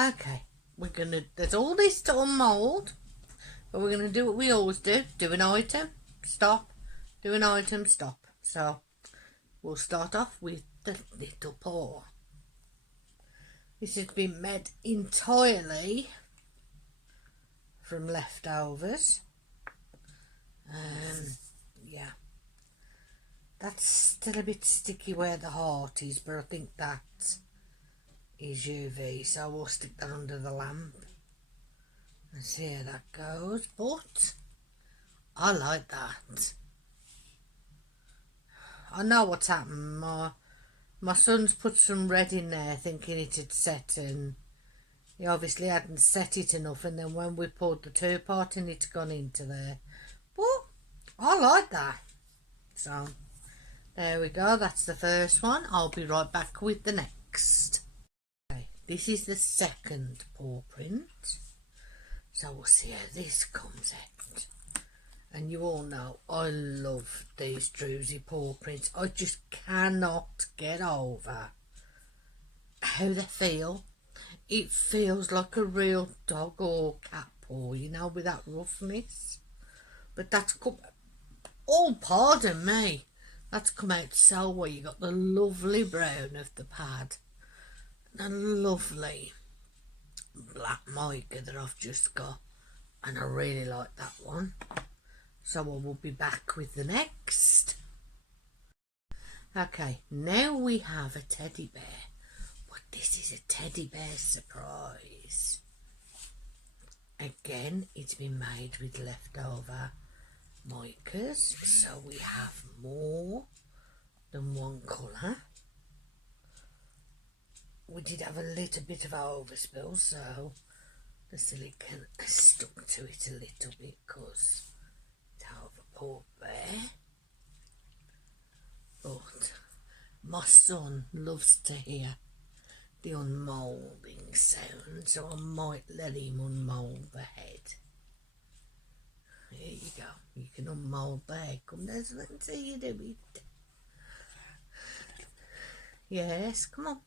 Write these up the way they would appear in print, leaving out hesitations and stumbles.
Okay, there's all this to unmould, but we're gonna do what we always do. Do an item, stop, do an item, stop. So we'll start off with the little paw. This has been made entirely from leftovers. Yeah, that's still a bit sticky where the heart is, but I think that is UV, so we'll stick that under the lamp and see how that goes. But I like that. I know what's happened. My son's put some red in there thinking it had set, and he obviously hadn't set it enough, and then when we poured the two-part in, it's gone into there. But I like that. So there we go, that's the first one. I'll be right back with the next. Okay, this is the second paw print, so we'll see how this comes out. And you all know I love these druzy paw prints. I just cannot get over how they feel. It feels like a real dog or cat paw, you know, with that roughness. But that's come, oh pardon me, that's come out so well. You got the lovely brown of the pad, the lovely black mica that I've just got, and I really like that one. So I will be back with the next. Okay, now we have a teddy bear, but this is a teddy bear surprise. Again, it's been made with leftover micas, so we have more than one colour. We did have a little bit of overspill, so the silicone has stuck to it a little bit because it's overpoured there. But my son loves to hear the unmoulding sound, so I might let him unmould the head. Here you go, you can unmould the head. Come down so I can see you do it. Yes, come on.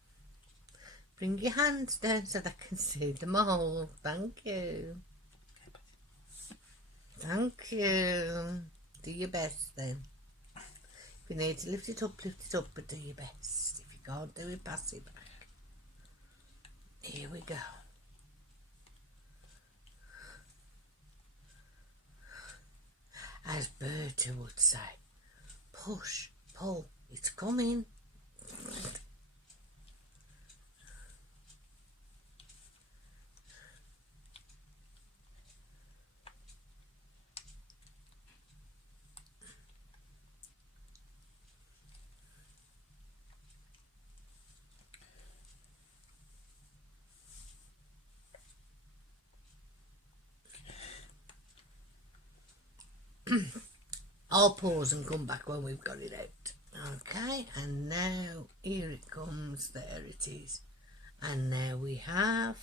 Bring your hands down so I can see the mould. Thank you. Thank you. Do your best then. If you need to lift it up, but do your best. If you can't do it, pass it back. Here we go. As Bertie would say, push, pull, it's coming. I'll pause and come back when we've got it out. Okay, and now here it comes. There it is. And now we have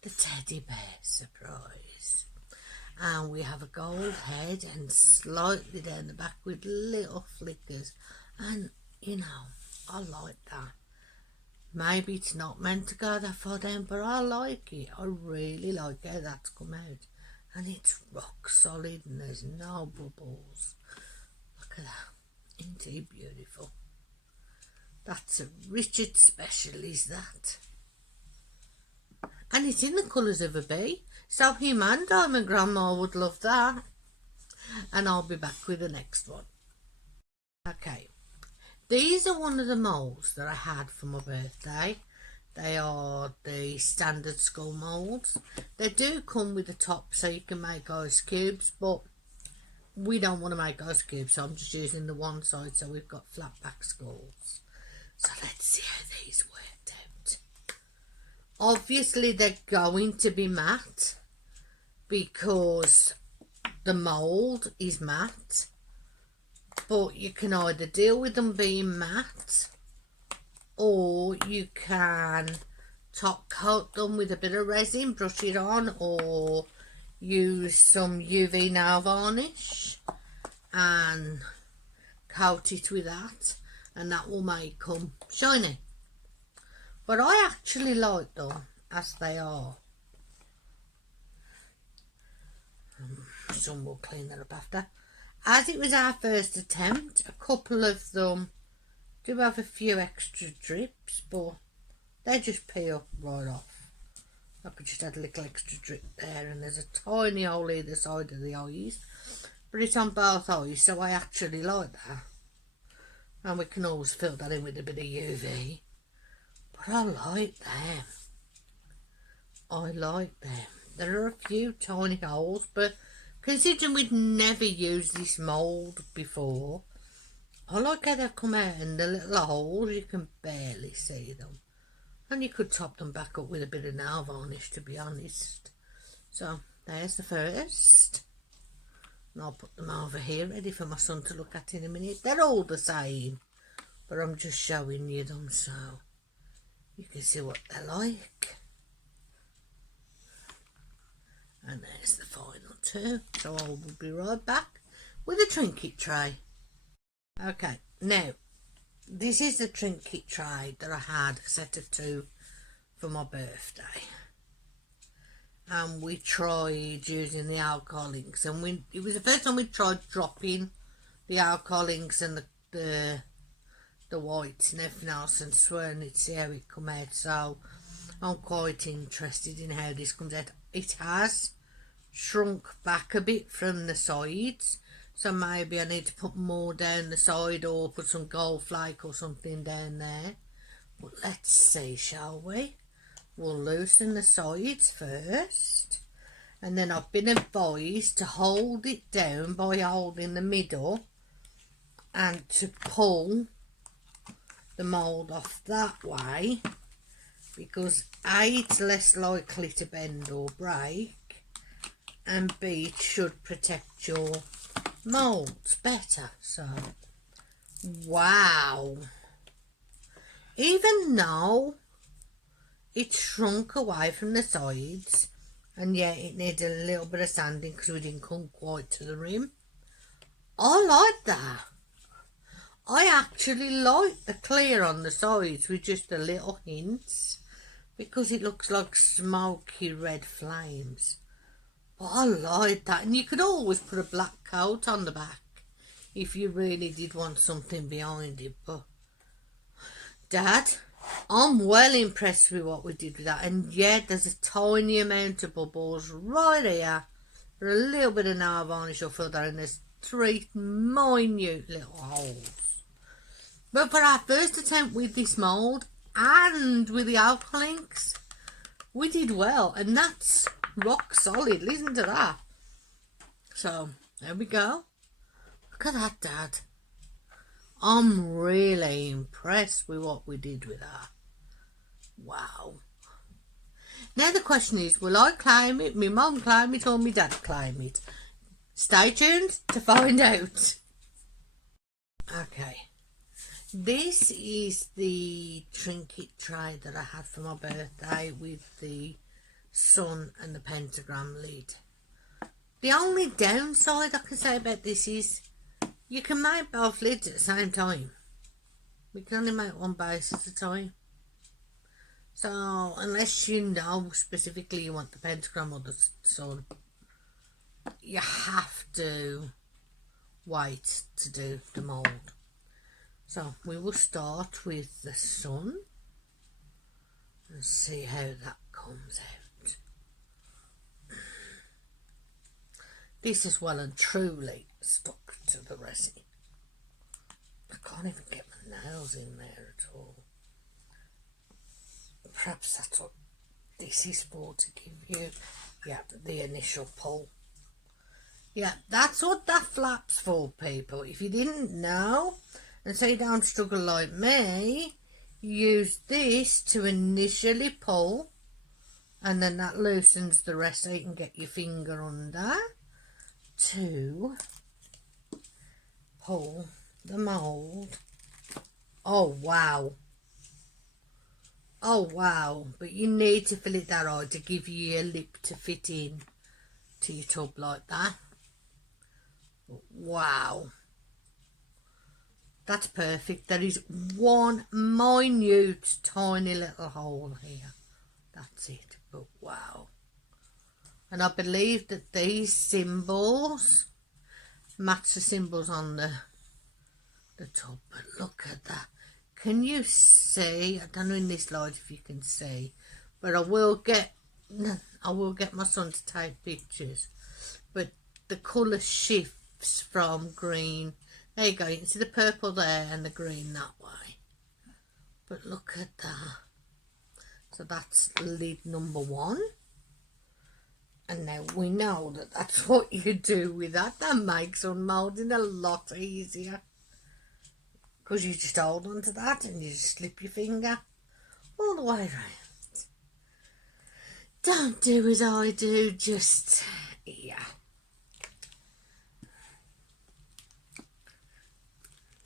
the teddy bear surprise. And we have a gold head and slightly down the back with little flickers. And, you know, I like that. Maybe it's not meant to go that far down, but I like it. I really like how that's come out. And it's rock solid and there's no bubbles. Look at that. Isn't he beautiful? That's a Richard special, is that? And it's in the colours of a bee. So him and Diamond Grandma would love that. And I'll be back with the next one. Okay. These are one of the moulds that I had for my birthday. They are the standard skull moulds. They do come with a top so you can make ice cubes, but we don't want to make ice cubes, so I'm just using the one side, so we've got flat back skulls. So let's see how these worked out. Obviously they're going to be matte because the mould is matte, but you can either deal with them being matte or you can top coat them with a bit of resin, brush it on, or use some UV nail varnish and coat it with that, and that will make them shiny. But I actually like them as they are. Some will clean that up after. As it was our first attempt, a couple of them do have a few extra drips, but they just peel right off. I could just add a little extra drip there, and there's a tiny hole either side of the eyes, but it's on both eyes, so I actually like that. And we can always fill that in with a bit of UV. But I like them. I like them. There are a few tiny holes, but considering we'd never used this mould before, I like how they've come out, and the little holes, you can barely see them. And you could top them back up with a bit of nail varnish, to be honest. So there's the first. And I'll put them over here ready for my son to look at in a minute. They're all the same, but I'm just showing you them so you can see what they're like. And there's the final two. So I will be right back with a trinket tray. Okay, now this is the trinket tray that I had, a set of two for my birthday. And we tried using the alcohol inks, and it was the first time we tried dropping the alcohol inks and the whites and everything else and swearing it, see how it come out. So I'm quite interested in how this comes out. It has shrunk back a bit from the sides, so maybe I need to put more down the side or put some gold flake or something down there. But let's see, shall we? We'll loosen the sides first, and then I've been advised to hold it down by holding the middle and to pull the mould off that way, because A, it's less likely to bend or break, and B, it should protect your moulds better. So wow, even though it shrunk away from the sides, and yeah, it needed a little bit of sanding because we didn't come quite to the rim, I like that. I actually like the clear on the sides with just the little hints, because it looks like smoky red flames. But I like that. And you could always put a black coat on the back if you really did want something behind it. But Dad, I'm well impressed with what we did with that. And yeah, there's a tiny amount of bubbles right here. There's a little bit of nail varnish or fill there, and there's 3 minute little holes. But for our first attempt with this mould and with the alcohol inks, we did well, and that's rock solid. Listen to that. So there we go. Look at that, Dad. I'm really impressed with what we did with that. Wow. Now the question is, will I claim it, my mum claim it, or my dad claim it? Stay tuned to find out. Okay. This is the trinket tray that I had for my birthday with the sun and the pentagram lid. The only downside I can say about this is you can make both lids at the same time. We can only make one base at a time. So unless you know specifically you want the pentagram or the sun, you have to wait to do the mould. So we will start with the sun and see how that comes out. This is well and truly stuck to the resin. I can't even get my nails in there at all. Perhaps that's what this is for, to give you, the initial pull. Yeah, that's what that flap's for, people. If you didn't know, and so you don't struggle like me, use this to initially pull, and then that loosens the rest so you can get your finger under to pull the mould. Oh wow. Oh wow, but you need to fill it that high to give you a lip to fit in to your tub like that. Wow. That's perfect. There is one minute tiny little hole here. That's it. But wow. And I believe that these symbols match the symbols on the top. But look at that. Can you see? I don't know in this light if you can see, but I will get my son to take pictures. But the colour shifts from green. There you go. You can see the purple there and the green that way. But look at that. So that's lid number 1. And now we know that that's what you do with that. That makes unmoulding a lot easier. Because you just hold on to that and you just slip your finger all the way around. Don't do as I do, just, yeah.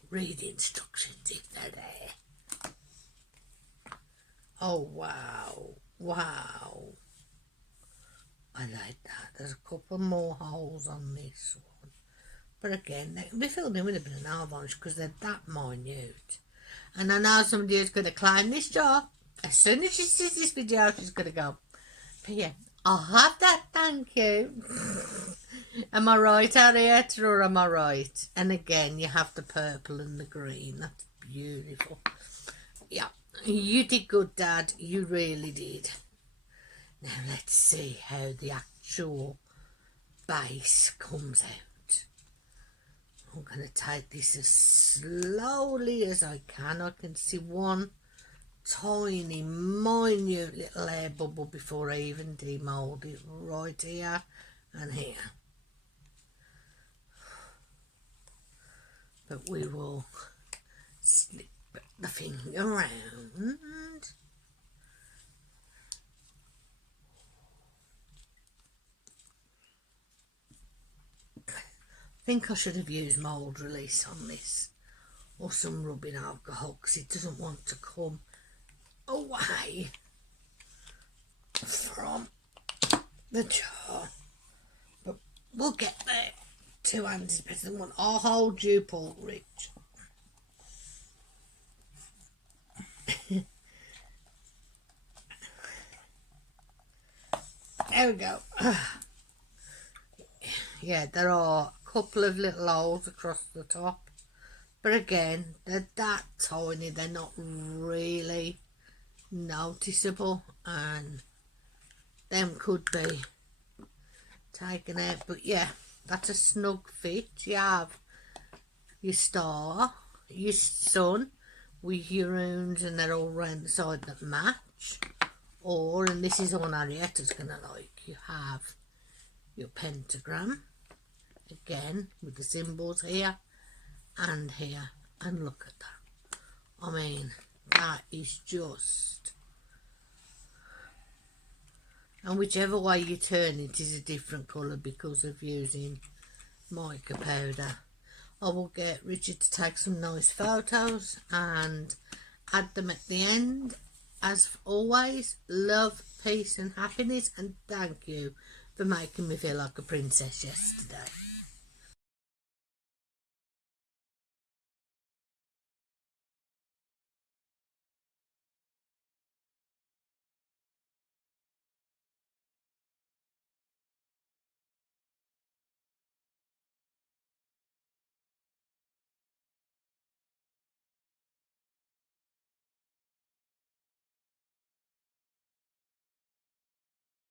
Read the instructions if they're there. Oh, wow. Wow. I like that. There's a couple more holes on this one. But again, they can be filled in with a bit of nail varnish because they're that minute. And I know somebody is going to climb this jar. As soon as she sees this video, she's going to go, but yeah, I'll have that, thank you. Am I right, Harriet, or am I right? And again, you have the purple and the green. That's beautiful. Yeah, you did good, Dad. You really did. Now let's see how the actual base comes out. I'm going to take this as slowly as I can. I can see one tiny, minute little air bubble before I even demould it, right here and here. But we will slip the finger around. I think I should have used mould release on this, or some rubbing alcohol, because it doesn't want to come away from the jar. But we'll get there. 2 hands is better than 1. I'll hold you, Paul Rich. There we go. Yeah, there are a couple of little holes across the top, but again, they're that tiny, they're not really noticeable, and them could be taken out. But yeah, that's a snug fit. You have your star, your sun with your runes, and they're all round the side that match. Or, and this is one Harrietta's gonna like, you have your pentagram again with the symbols here and here, and look at that. I mean, that is just, and whichever way you turn it is a different colour because of using mica powder. I will get Richard to take some nice photos and add them at the end. As always, love, peace and happiness, and thank you for making me feel like a princess yesterday.